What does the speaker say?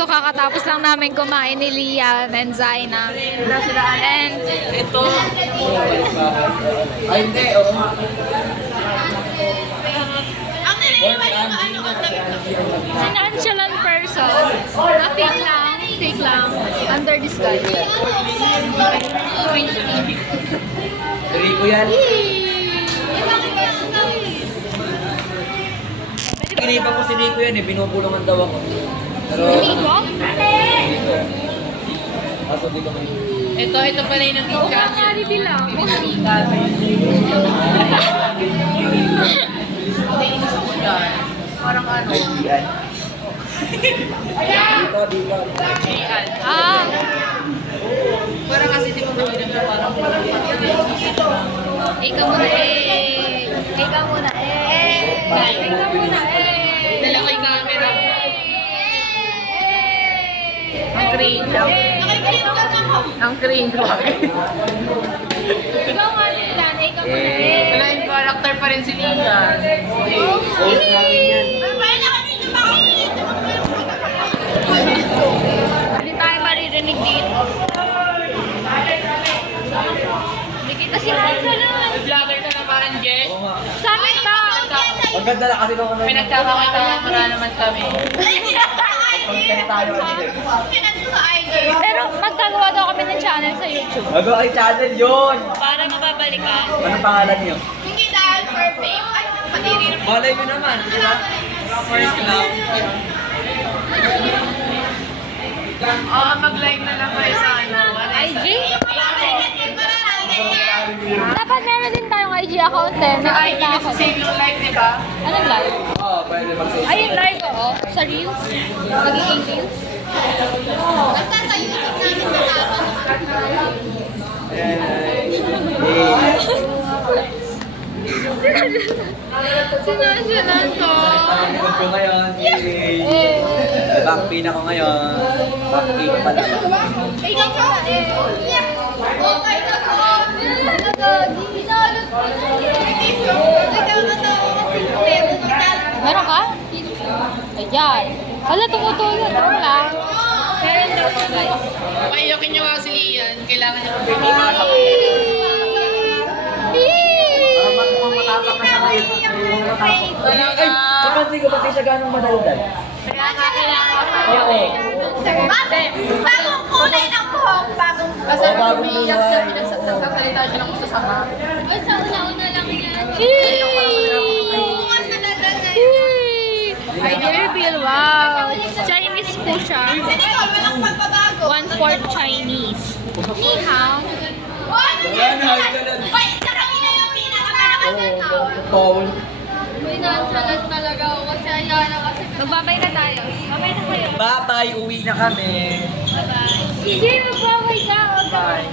So, kakatapos lang namin kumain ni Lian and Zaina. And, Ito. Ay, hindi. Oo nga. Ang nililiwan yung nonchalant person, na fake lang, under disguise. Rico yan. Kinipan ko si Rico yan eh. Binubulungan daw ako. Pero... Rico? Kaso di kami. Ito pala yung Oo nga, reveal lang. Parang ano? Yan. Dito. Ah, Parang kasi di ba mahirap na parang ikaw muna eh. Ikaw muna eh. Ikaw muna eh. dala ko yung camera. Ang cringe. Ang cringe. Ikaw nga nila. Ikaw muna eh. Wala yung character pa rin si Liga. Post namin yan. Hindi tayo maririnig dito. Hindi kita sinasalan. Vlogger ka na parang Jess. Oo nga. Sa amin ba? Ang ganda na kasi nung ano. Pinagkakakita na naman kami. Pagkakita tayo kasi. Pero magkagawa daw kami ng channel sa YouTube. Bago ay channel yun. Para mababalikan. Anong pangalan niyo? Hindi dahil for fame. Ay, padiri rin. Malay nyo naman, di ba? First love. Oo, mag-live na lang kayo sa ano. IG? Dapat meron din tayong IG account eh. Ay, Nakita ibig ako. save yung live, di ba? Anong live? Oo, pwede mag-say. Ayun, live oo. Sa Reels? Magiging Reels? Basta sa YouTube namin matapos. Sinasyalan ko. Panginoon ko ngayon. Yay! Eh. Backpin ako ngayon. Backpin pa lang. Ikaw ka eh. Okay na po. Meron ka? Ayan. Wala, tumutulog. Ano lang? Meron daw siya, guys. Paiyakin niyo nga si Lian. Kailangan niya Parang mukhang matapang na siya ngayon. Ay, napansin ko, ba't di siya ganong madaldal? Oo. Bagong kulay ng buhok. Bagong Kasi umiiyak siya, nagsasalita siya ng masasama. Ay, sa una-una lang yan. Bungas na dagal na Ay, reveal. Wow. Chinese po siya. Si Nicole, walang pagbabago. 1/4 Chinese. Ni hao. Yan, ay, ganun. Wait, sa kanina yung pinaka-malakas na Paul. May nonchalant talaga ako kasi ayan na kasi. Magbabay na tayo. Babay na kayo. Bye-bye, uwi na kami. Bye-bye. Sige, magbabay ka. Bye.